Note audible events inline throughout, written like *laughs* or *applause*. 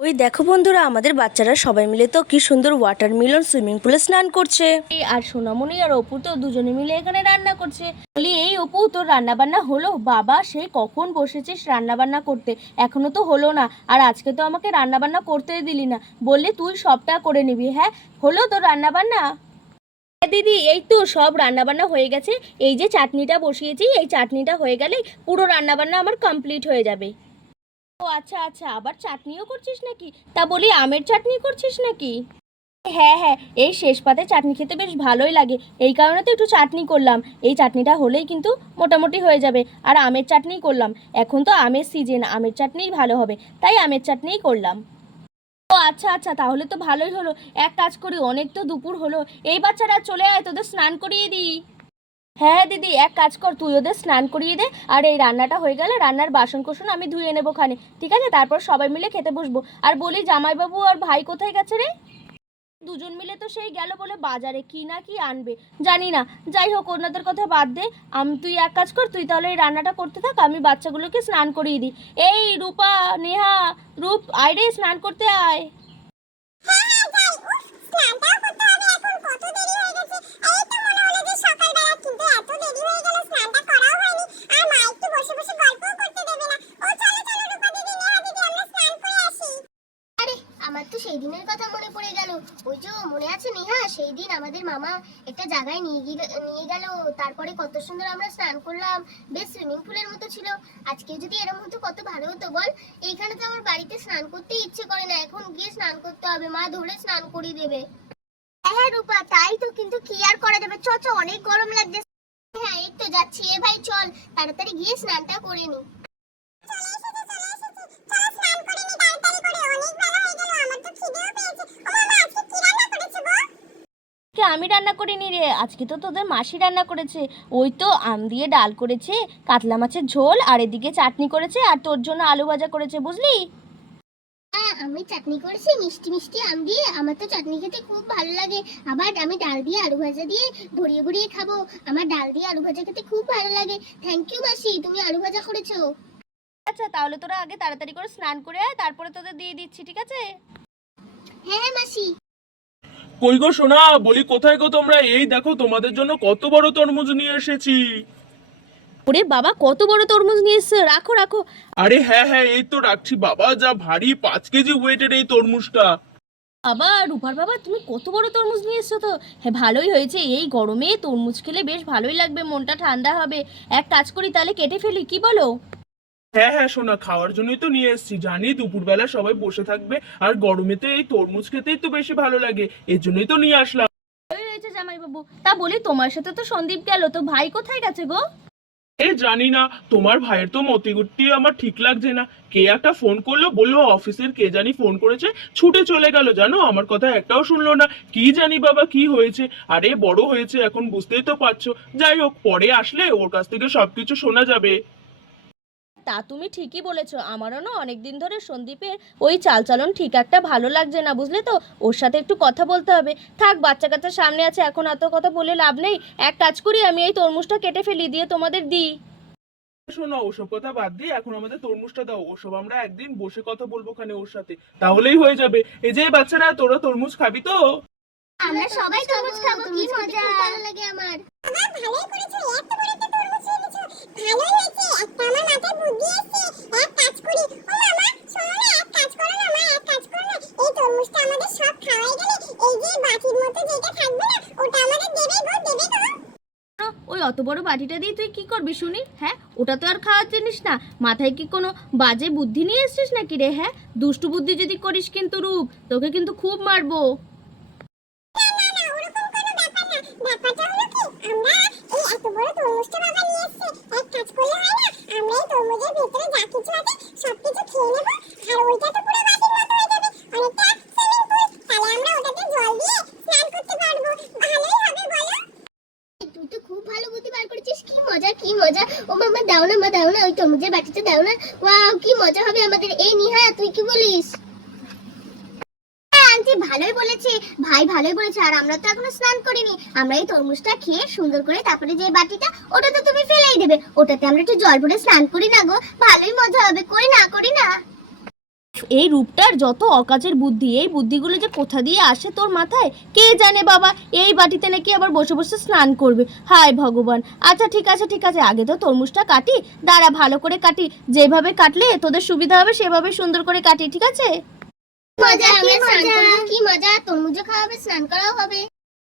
ওই দেখো বন্ধুরা আমাদের বাচ্চারা সবাই মিলে তো কি সুন্দর ওয়াটারমেলন সুইমিং পুলে স্নান করছে আর সোনামণি আর অপু তো দুজনে মিলে এখানে রান্না করছে বলি এই অপু তোর রান্না বান্না হলো বাবা সে কখন বসেছিস রান্না বান্না করতে এখনও তো হলো না আর আজকে তো আমাকে রান্না বান্না করতে দিলি না বললি তুই সবটা করে নিবি হ্যাঁ হলো তোর রান্না বান্না হ্যাঁ দিদি, এই তো সব রান্নাবান্না হয়ে গেছে। এই যে চাটনিটা বসিয়েছি, এই চাটনিটা হয়ে গেলেই পুরো রান্নাবান্না আমার কমপ্লিট হয়ে যাবে। ও আচ্ছা আচ্ছা আবার চাটনিও করছিস নাকি? তা বলি, আমের চাটনি করছিস নাকি? হ্যাঁ হ্যাঁ এই শেষ পাতে চাটনি খেতে বেশ ভালোই লাগে। এই কারণে তো একটু চাটনি করলাম। এই চাটনিটা হলেই কিন্তু মোটামুটি হয়ে যাবে। আর আমের চাটনি করলাম। এখন তো আমের সিজন আমের চাটনিই ভালো হবে। তাই আমের চাটনিই করলাম। ও আচ্ছা আচ্ছা তাহলে তো ভালোই হলো। এক কাজ করি, অনেক তো দুপুর হলো। এই বাচ্চারা চলে আয়, তোদের স্নান করিয়ে দিই। হ্যাঁ দিদি, এক কাজ কর, তুই ওদের স্নান করিয়ে দে, আর এই রান্নাটা হয়ে গেলে রান্নার বাসন কোসন আমি ধুয়ে নেব খানে ঠিক আছে? তারপর সবাই মিলে খেতে বসবো। আর বলি, জামাইবাবু আর ভাই কোথায় গেছে রে? দুজন মিলে তো সেই গেল বলে বাজারে কি না কি আনবে, জানি না। যাই হোক, ওনাদের কথা বাদ দে। আমি, তুই এক কাজ কর, তুই তাহলে এই রান্নাটা করতে থাক, আমি বাচ্চাগুলোকে স্নান করিয়ে দিই। এই রূপা, নেহা, রূপ, আয় রে, স্নান করতে আয়। আরে আমার তো সেই দিনের কথা মনে পড়ে গেল। ওই যে মনে আছে নেহা, সেই দিন আমাদের মামা একটা জায়গায় নিয়ে গিয়ে নিয়ে গেল। তারপরে কত সুন্দর আমরা স্নান করলাম। বেশ সুইমিং পুলের মতো ছিল। আজকে যদি এরকম হতো কত ভালো হতো বল? এইখানে তো আমার বাড়িতে স্নান করতে ইচ্ছে করে না। এখন গিয়ে স্নান করতে হবে। মা ধরে স্নান করিয়ে দেবে। হ্যাঁ রূপা, তাই তো। কিন্তু কি আর করা যাবে? চ চ, অনেক গরম লাগছে। হ্যাঁ এই তো যাচ্ছি। এ ভাই, চল। তাড়াতাড়ি গিয়ে স্নানটা করে নি। কে আমি রান্না করিনি রে আজকে তো তোদের মাসি রান্না করেছে। ওই তো আম দিয়ে ডাল করেছে কাতলা মাছের ঝোল আর এদিকে চাটনি করেছে আর তোর জন্য আলু ভাজা করেছে বুঝলি? আমি চাটনি করেছি মিষ্টি মিষ্টি আম দিয়ে আমার তো চাটনি খেতে খুব ভালো লাগে। আবার আমি ডাল দিয়ে আলু ভাজা দিয়ে ভরিয়ে ভরিয়ে খাব। আমার ডাল দিয়ে আলু ভাজা খেতে খুব ভালো লাগে। থ্যাংক ইউ মাসি তুমি আলু ভাজা করেছ। আচ্ছা তাহলে তোরা আগে তাড়াতাড়ি করে স্নান করে আয় তারপরে তোদের দিয়ে দিচ্ছি ঠিক আছে? হ্যাঁ হ্যাঁ মাসি। কই গো সোনা? বলি কোথায় গো তোমরা? এই দেখো তোমাদের জন্য কত বড় তরমুজ নিয়ে এসেছি। ওরে বাবা কত বড় তরমুজ নিয়ে এসছে রাখো রাখো। আরে হ্যাঁ হ্যাঁ এই তো রাখছি। বাবা যা ভারী পাঁচ কেজি ওয়েটের এই তরমুজটা। বাবা রূপার বাবা তুমি কত বড় তরমুজ নিয়ে এসছো তো? হ্যাঁ ভালোই হয়েছে। এই গরমে তরমুজ খেলে বেশ ভালোই লাগবে মনটা ঠান্ডা হবে। এক কাজ করি তাহলে কেটে ফেলি কি বলো? হ্যাঁ হ্যাঁ সোনা খাওয়ার জন্যই তো নিয়ে এসেছি। জানি দুপুরবেলা সবাই বসে থাকবে আর গরমেতে এই তরমুজ খেতেই তো বেশি ভালো লাগে এর জন্যই তো নিয়ে আসলাম। তা বলি তোমার সাথে তো সন্দীপ গেল তো ভাই কোথায় গেছে গো? এ জানি না তোমার ভাইয়ের তো মতিগুটি আমার ঠিক লাগছে না। কে একটা ফোন করল বলল অফিসের কে জানি ফোন করেছে ছুটে চলে গেল জানো? আমার কথা একটাও শুনলো না। কি জানি বাবা কি হয়েছে? আরে বড় হয়েছে এখন বুঝতেই তো পারছ। যাই হোক পরে আসলে ওর কাছ থেকে সবকিছু শোনা যাবে। তা তুমি ঠিকই বলেছ। আমারও না অনেক দিন ধরে সন্দীপের ওই চালচলন ঠিক একটা ভালো লাগছে না বুঝলে তো? ওর সাথে একটু কথা বলতে হবে। থাক বাচ্চা কাচ্চা সামনে আছে এখন এত কথা বলে লাভ নেই। এক কাজ করি আমি এই তরমুজটা কেটে ফেলি দিয়ে তোমাদের দিই। শোনো ওসব কথা বাদ দিয়ে এখন আমাদের তরমুজটা দাও। ওসব আমরা একদিন বসে কথা বলব ওখানে ওর সাথে। তাহলেই হয়ে যাবে। এই যে বাচ্চারা তোরা তরমুজ খাবি তো? আমরা সবাই তরমুজ খাব কি মজা। ভালো লাগে আমার ওই অত বড় বাটিটা দিয়ে তুই কি করবি শুনি? হ্যাঁ ওটা তো আর খাওয়ার জিনিস না। মাথায় কি কোনো বাজে বুদ্ধি নিয়ে এসছিস নাকি রে হ্যাঁ? দুষ্টু বুদ্ধি যদি করিস কিন্তু রূপ, তোকে কিন্তু খুব মারবো ব্যাপারটা হলো কি আমরা এই এত বড় তরমুজটা বাবা নিয়ে এসেছে এক কাজ করলে হয় না আমরা এই তরমুজের ভিতরে যা কিছু আছে সবকিছু খেয়ে নেব আর ওইটা তো পুরো বাটির মতো হয়ে যাবে অনেকটা সুইমিং পুল তাহলে আমরা ওটাতে জল দিয়ে স্নান করতে পারব ভালোই হবে বলো তুই তো খুব ভালো বুদ্ধি বার করেছিস কি মজা কি মজা ও মামা দাও না মা দাও না ওই তরমুজের বাটিটা দাও না ওয়াও কি মজা হবে আমাদের এই নিহা তুই কি বলিস হ্যাঁ আন্টি ভালোই বলেছে ভাই ভালোই বলেছে আর আমরা তো এখনও স্নান করিনি আমরা এই তরমুজটা খেয়ে সুন্দর করে তারপরে যে বাটিটা ওটা তো তুমি ফেলেই দেবে। ওটাতে আমরা একটু জল ভরে স্নান করি না গো। ভালোই মজা হবে করি না করি না। এই রূপটার যত অকাজের বুদ্ধি এই বুদ্ধিগুলো যে কোথা দিয়ে আসে তোর মাথায়? কে জানে বাবা এই বাটিতে নাকি আবার বসে বসে স্নান করবে। হায় ভগবান। আচ্ছা ঠিক আছে ঠিক আছে আগে তো তরমুজটা কাটি দাঁড়া ভালো করে কাটি। যেভাবে কাটলে তোদের সুবিধা হবে সেভাবে সুন্দর করে কাটি ঠিক আছে? মজা কি মজা। তরমুজও খাওয়া হবে স্নান করাও হবে।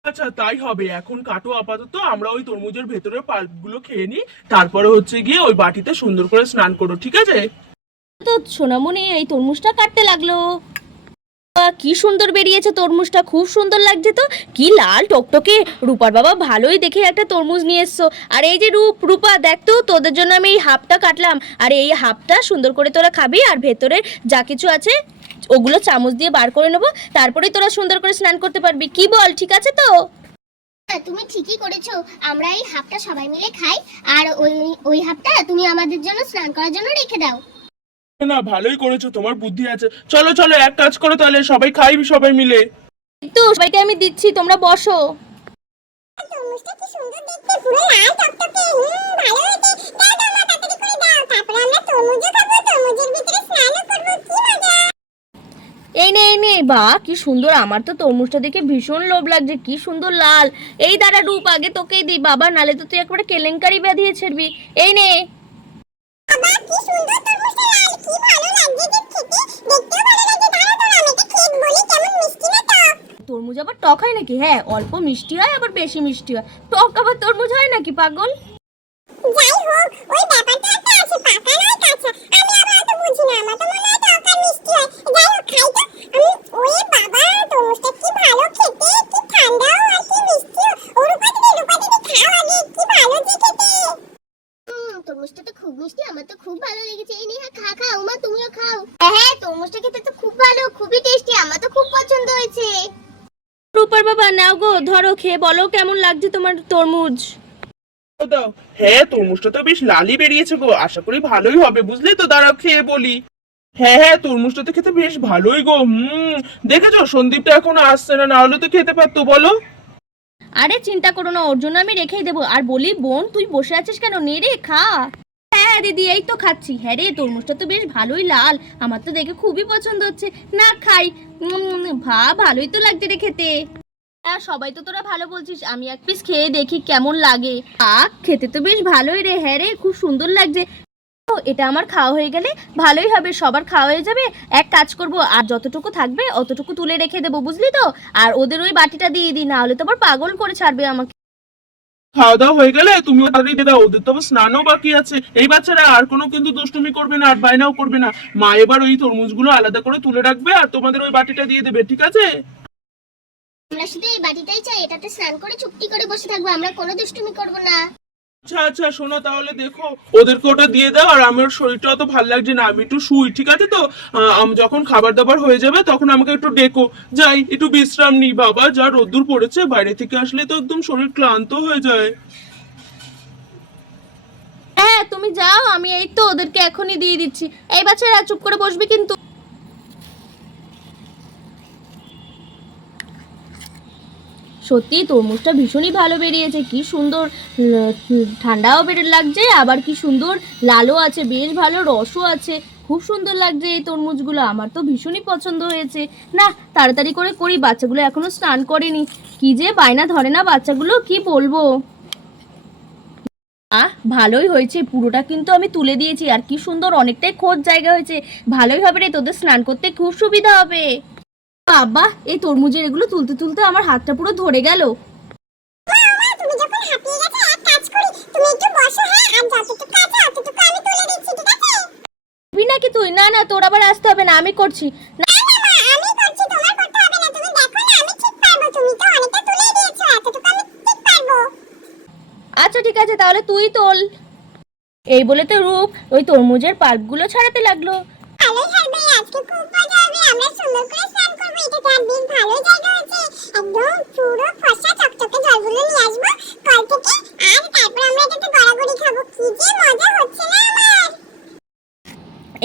আচ্ছা তাই হবে। এখন কাটো আপাতত, আমরা ওই তরমুজের ভেতরের পাল্পগুলো খেয়ে নিই। তারপরে হচ্ছে গিয়ে ওই বাটিতে সুন্দর করে স্নান করো, ঠিক আছে? তো সোনামণি, এই তরমুজটা কাটতে লাগল। কি সুন্দর বেরিয়েছে তরমুজটা, খুব সুন্দর লাগছে তো। কি লাল টকটকে। রূপার বাবা, ভালোই দেখে একটা তরমুজ নিয়ে এসছো। আর এই যে রূপ, রূপা, দেখ তো, তোদের জন্য আমি এই হাফটা কাটলাম। আর এই হাফটা সুন্দর করে তোরা খাবি, আর ভেতরে যা কিছু আছে ওগুলো চামচ দিয়ে বার করে নেব তারপরেই তোরা সুন্দর করে স্নান করতে পারবি। কি বল ঠিক আছে তো? হ্যাঁ, তুমি ঠিকই করেছ। আমরা এই হাফটা সবাই মিলে খাই আর ওই ওই হাফটা তুমি আমাদের জন্য স্নান করার জন্য রেখে দাও। না ভালোই করেছ তোমার বুদ্ধি আছে। চলো চলো এক কাজ করো তাহলে সবাই খাই সবাই মিলে। তো সবাইকে আমি দিচ্ছি তোমরা বসো। তরমুজটা কি সুন্দর দেখতে পুরো লাল টকটকে হুম ভালো হয়েছে। দাও দাও মা তাড়াতাড়ি করে দাও। তারপরে আমরা তরমুজও খাব তরমুজের ভিতরে স্নানও করব কি মজা এই নে এই নে বা কি সুন্দর আমার তো তরমুজটা দেখে ভীষণ লোভ লাগছে কি সুন্দর লাল। এই দাঁড়া রূপ আগে তোকেই দিই বাবা নালে তো তুই একবারে কেলেঙ্কারি ব্যাধিয়ে ছেড়বি। এই নে। তরমুজ আবার টক হয় নাকি? হ্যাঁ অল্প মিষ্টি হয় আবার বেশি মিষ্টি হয়। টক আবার তরমুজ হয় নাকি পাগল? যাই হোক ওই ব্যাপারটা একটা আছে পাকা নয় কাঁচা। আমি আবার অত বুঝি না আমার তো মনে হয় মিষ্টি হয়। যাই হোক খাই তো। আমি বাবা তরমুজটা কি ভালো খেতে কি ঠান্ডাও আর কি মিষ্টিও। ও রূপা দিদি রূপা দিদি খাও আগে কি ভালো যে খেতে। তরমুজটা তো খুব মিষ্টি আমার তো খুব ভালো লেগেছে। এই নিয়ে খা খা উমা তুমিও খাও। হ্যাঁ তরমুজটা খেতে তো খুব ভালো খুবই টেস্টি আমার তো খুব পছন্দ হয়েছে। রূপার বাবা নাও গো ধরো খেয়ে বলো কেমন লাগছে তোমার তরমুজ। ও দাও হ্যাঁ তরমুজটা তো বেশ লালই বেরিয়েছে গো আশা করি ভালোই হবে বুঝলি তো? দাঁড়াও খেয়ে বলি। হ্যাঁ হ্যাঁ তরমুজটা তো খেতে বেশ ভালোই গো হুম। দেখেছ সন্দীপটা এখনও আসছে না না হলে তো খেতে পারতো বলো। আরে চিন্তা করো না ওর জন্য আমি রেখেই দেবো। আর বলি বোন তুই বসে আছিস কেন? নে রে খা। হ্যাঁ দিদি এই তো খাচ্ছি। হ্যাঁ রে তরমুজটা তো বেশ ভালোই লাল। আমার তো দেখে খুবই পছন্দ হচ্ছে। না খাই। উম, ভা ভালোই তো লাগছে রে খেতে। হ্যাঁ সবাই তো তোরা ভালো বলছিস। আমি এক পিস খেয়ে দেখি কেমন লাগে। আখ খেতে তো বেশ ভালোই রে। হ্যাঁ রে খুব সুন্দর লাগছে। এটা আমার খাওয়া হয়ে গেলে ভালোই হবে সবার খাওয়া হয়ে যাবে। এক কাজ করব আর যতটুকু থাকবে অতটুকু তুলে রেখে দেবো বুঝলি তো? আর ওদের ওই বাটিটা দিয়ে দিই না হলে তো আবার পাগল করে ছাড়বে আমাকে। খাওয়া দাওয়া হয়ে গেলে তুমিও তাড়াতাড়ি দিয়ে দাও ওদের তো স্নানও বাকি আছে। এই বাচ্চারা আর কোনো কিন্তু দুষ্টুমি করবে না আর বায়নাও করবে না। মা এবার ওই তরমুজগুলো আলাদা করে তুলে রাখবে আর তোমাদের ওই বাটিটা দিয়ে দেবে ঠিক আছে? আমরা শুধু এই বাটিটাই চাই এটাতে স্নান করে চুপটি করে বসে থাকব আমরা কোনো দুষ্টুমি করব না। আচ্ছা আচ্ছা শোনো তাহলে দেখো, ওদেরকে ওটা দিয়ে দাও, আর আমার শরীরটা অত ভালো লাগছে না, আমি একটু শুই, ঠিক আছে তো? আম, যখন খাবার দাবার হয়ে যাবে, তখন আমাকে একটু ডেকো। যাই, একটু বিশ্রাম নিই বাবা, যা রোদ্দুর পড়েছে, বাইরে থেকে আসলে তো একদম শরীর ক্লান্ত হয়ে যায়। হ্যাঁ তুমি যাও, আমি এই তো ওদেরকে এখনই দিয়ে দিচ্ছি। এই বাচ্চারা, চুপ করে বসবি কিন্তু। সত্যি তরমুজটা ভীষণই ভালো বেরিয়েছে, কি সুন্দর ঠান্ডাও বেড়ে লাগছে, আবার কি সুন্দর, লালও আছে, বেশ ভালো, রসও আছে, খুব সুন্দর লাগছে এই তরমুজগুলো, আমার তো ভীষণই পছন্দ হয়েছে। না, তাড়াতাড়ি করে করি, বাচ্চাগুলো এখনও স্নান করেনি। কি যে বায়না ধরে না বাচ্চাগুলো, কি বলব? আহ, ভালোই হয়েছে, পুরোটা কিন্তু আমি তুলে দিয়েছি, আর কি সুন্দর, অনেকটাই খোঁজ জায়গা হয়েছে। ভালোই হবে রে, তোদের স্নান করতে খুব সুবিধা হবে। বাবা এই তরমুজের এগুলো তুলতে তুলতে আমার হাতটা পুরো ধরে গেল। হ্যাঁ? নাকি তুই? না না তোর আবার আসতে হবে না আমি করছি। আচ্ছা ঠিক আছে তাহলে তুই তোল। এই বলে তো রূপ ওই তরমুজের পাল্পগুলো ছাড়াতে লাগল। ভালোই আজকে খুব মজা হবে। আমরা সুন্দর করে স্নান করব এটা তো বেশ ভালো জায়গা আছে। একদম পুরো ফসা চকচকে জলগুলো নিয়ে আসব কল থেকে। আর তারপর আমরা এটাতে গড়াগড়ি খাব। কি যে মজা হচ্ছে না আমার।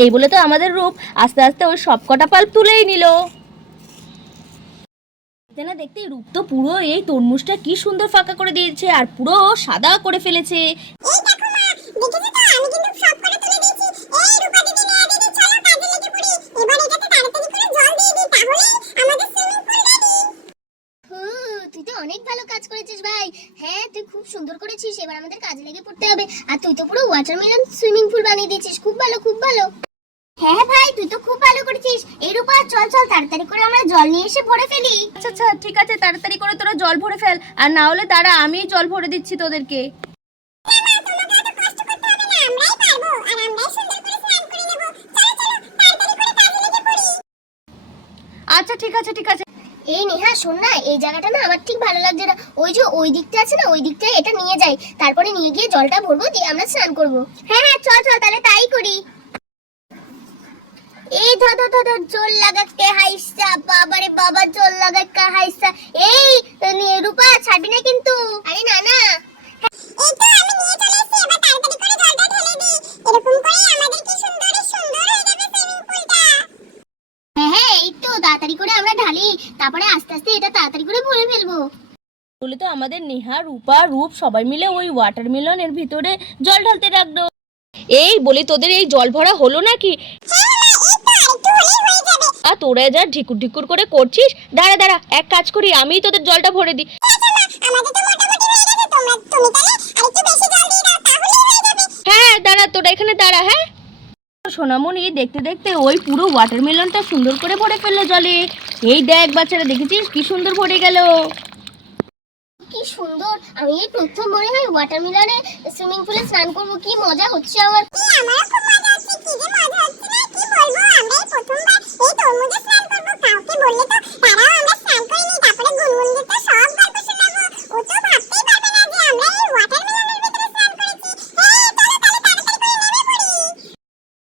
এই বলে তো আমাদের রূপ আস্তে আস্তে ওই সব কটা পাল্প তুলেই নিল। দেখতে না দেখতে রূপ তো পুরো এই তরমুজটা কি সুন্দর ফাঁকা করে দিয়েছে আর পুরো সাদা করে ফেলেছে। এই দেখো মা দেখেছ তো আমি কিন্তু সব করে তুলে দিয়েছি এই রূপা দিদি নেয়া দিদি চলো কাজে লেগে পড়ি এবার এটাতে তাড়াতাড়ি করে জল দিয়ে দিই তাহলেই আমাদের সুইমিং পুল রেডি হু, তুই তো অনেক ভালো কাজ করেছিস ভাই। হ্যাঁ তুই খুব সুন্দর করেছিস, এবার আমাদের কাজে লেগে পড়তে হবে। আর তুই তো পুরো ওয়াটারমেলন সুইমিং পুল বানিয়ে দিয়েছিস, খুব ভালো খুব ভালো। হ্যাঁ ভাই, তুই তো খুব ভালো করেছিস। এই রূপা, চল চল, তাড়াতাড়ি করে আমরা জল নিয়ে এসে ভরে ফেলি। আচ্ছা আচ্ছা ঠিক আছে, তাড়াতাড়ি করে তোরা জল ভরে ফেল। আর না হলে দাঁড়া আমি জল ভরে দিচ্ছি তোদেরকে। আচ্ছা ঠিক আছে ঠিক আছে এই নেহা, শোন না, এই জায়গাটা না আমার ঠিক ভালো লাগছে না। ওই যে ওই দিকটা আছে না, ওই দিকটা এটা নিয়ে যাই। তারপরে নিয়ে গিয়ে জলটা ভরবো, দিয়ে আমরা স্নান করব। হ্যাঁ হ্যাঁ চল চল, তাহলে তাই করি। এই ধর ধর ধর জল লাগাকে হাইসা, বাবারে বাবা জল লাগাকে হাইসা। এই রূপা, ছাড়বি না কিন্তু। আরে না না। এই তো, আমি নিয়ে চলে এসেছি, এবার তাড়াতাড়ি করে জলটা ঢেলে এরকম করেই আমাদের কি সুন্দর সুন্দর হয়ে যাবে হ্যাঁ হ্যাঁ এই তো, তাড়াতাড়ি করে আমরা ঢালি। তারপরে আস্তে আস্তে এটা তাড়াতাড়ি করে ভরে ফেলব। বলে তো আমাদের নেহা, রূপা, রূপ সবাই মিলে ওই ওয়াটারমেলনের ভিতরে জল ঢালতে রাখল এই বলি তোদের এই জল ভরা হলো নাকি? আর তোরা যা ঢিকুর ঢিকুর করে করছিস, দাঁড়া দাঁড়া, এক কাজ করি, আমিই তোদের জলটা ভরে দিই। হয়ে হ্যাঁ দাঁড়া, তোরা এখানে দাঁড়া হ্যাঁ? সোনামণি দেখতে দেখতে ওই পুরো ওয়াটারমেলনটা সুন্দর করে ভরে ফেলল জলে। এই দেখ বাচ্চারা দেখেছিস? কি সুন্দর ভরে গেল। কি সুন্দর। আমি এই প্রথম মনে হয় ওয়াটারমেলনে সুইমিং পুলে স্নান করব। কি মজা হচ্ছে আমার। কি আমারও খুব মজা হচ্ছে। কি যে মজা হচ্ছে না কি বলব? আমরা প্রথমবার এই তরমুজে স্নান করব। কাউকে বললে তো তারাও আমরা স্নান করিনি তারপরে গুনগুনদের তো সব গল্প শোনাবো ও তো ভাবতেই পারবে না যে আমরা এই ওয়াটারমেলনের ভিতরে স্নান করেছি এই চলো তাহলে তাড়াতাড়ি করে নেমে পড়ি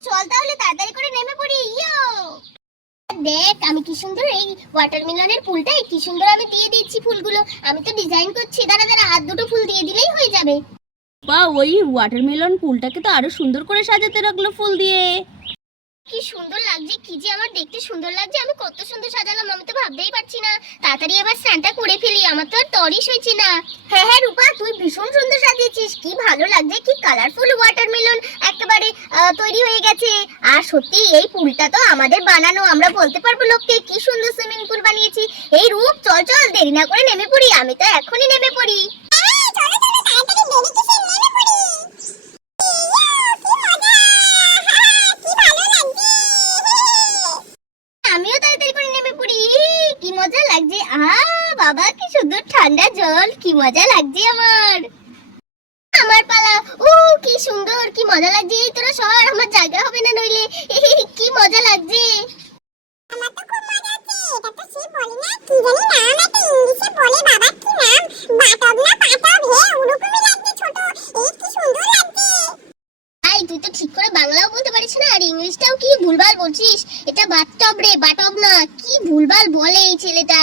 চল তাহলে তাড়াতাড়ি করে নেমে পড়ি ইয়ো দেখ আমি কি সুন্দর এই ওয়াটারমেলনের ফুলটাই। কি সুন্দর আমি দিয়ে দিচ্ছি ফুলগুলো। আমি তো ডিজাইন করছি। দাঁড়া দাঁড়া, হাত দুটো ফুল দিয়ে দিলেই হয়ে যাবে। বা ওই ওয়াটারমেলন ফুলটাকে তো আরও সুন্দর করে সাজাতে রাখল ফুল দিয়ে। কি সুন্দর লাগছে কি যে আমার দেখতে সুন্দর লাগছে আমি কত সুন্দর সাজালাম আমি তো ভাবতেই পারছি না। তাড়াতাড়ি এবার স্নানটা করে ফেলি আমার তো আর তরিস হয়েছে না। হ্যাঁ হ্যাঁ রূপা তুই ভীষণ সুন্দর সাজিয়েছিস কি ভালো লাগছে কি কালারফুল ওয়াটারমেলন একেবারে তৈরি হয়ে গেছে। আর সত্যি এই পুলটা তো আমাদের বানানো আমরা বলতে পারব লোককে কি সুন্দর সুইমিং পুল বানিয়েছি। এই রূপ চল চল দেরি না করে নেমে পড়ি আমি তো এখনই নেমে পড়ি। চলো চলো তাড়াতাড়ি দেরি কিসের নেমে পড়ি ইয়ো, কি মজা হা, কি ভালো লাগছে আমিও তাড়াতাড়ি করে নেমে পড়ি ইহ, কি মজা লাগছে আ বাবা কি সুন্দর ঠান্ডা জল কি মজা লাগছে আমার। আমার পালা ও কি সুন্দর কি মজা লাগছে। এই তোরা সর আমার জায়গা হবে না নইলে। *laughs* কি মজা লাগছে। আমার তো খুব মজা হচ্ছে এটা তো সে বলে না কি জানি নাম একটা ইংলিশে বলে বাবা কি নাম? বাটব না পাটব হে ওরকমই লাগছে ছোট এই কি সুন্দর লাগছে। আই তুই তো ঠিক করে বাংলাও বলতে পারিস না আর ইংলিশটাও কি ভুলভাল বলছিস? এটা বাথটব রে বাটব না কি ভুলভাল বলে এই ছেলেটা।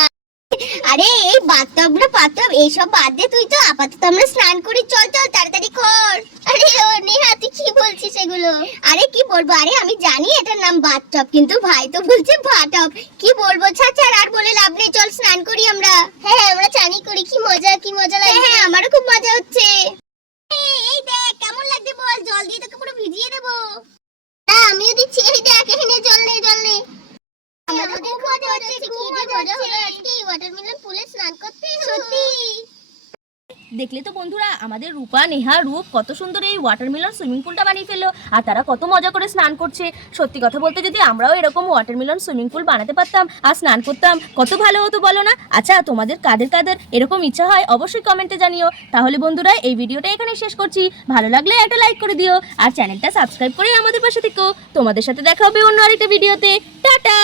আরে এই বাথটব না পাতব এইসব বাদ দে তুই তো। আপাতত আমরা স্নান করি। চল চল তাড়াতাড়ি কর। আরে ও নেহা তুই কি বলছিস এগুলো? আরে কি বলব? আরে আমি জানি এটার নাম বাথটব কিন্তু ভাই তো বলছে ভাটব কি বলব? ছাড় আর বলে লাভ নেই। চল স্নান করি আমরা। হ্যাঁ হ্যাঁ আমরা চানি করি। কি মজা কি মজা লাগে হ্যাঁ আমারও খুব মজা হচ্ছে। এই, এই দেখ কেমন লাগছে বল? জল দিয়ে তোকে পুরো ভিজিয়ে দেবো। না আমিও দিচ্ছি। এই দেখ এখানে জল নেই জল নেই। আমাদের খুব মজা হচ্ছে কি মজা হলো আজকে এই ওয়াটারমেলন পুলে স্নান করতে সত্যি। দেখলে তো বন্ধুরা আমাদের রূপা নেহা রূপ কত সুন্দর এই ওয়াটারমেলন সুইমিং পুলটা বানিয়ে ফেলল আর তারা কত মজা করে স্নান করছে। সত্যি কথা বলতে যদি আমরাও এরকম ওয়াটারমেলন সুইমিং পুল বানাতে পারতাম আর স্নান করতাম কত ভালো হতো বলো না? আচ্ছা তোমাদের কাদের কাদের এরকম ইচ্ছা হয় অবশ্যই কমেন্টে জানিও। তাহলে বন্ধুরা এই ভিডিওটা এখানে শেষ করছি। ভালো লাগলে একটা লাইক করে দিও আর চ্যানেলটা সাবস্ক্রাইব করে আমাদের পাশে থেকো। তোমাদের সাথে দেখা হবে অন্য আরেকটা ভিডিওতে টাটা!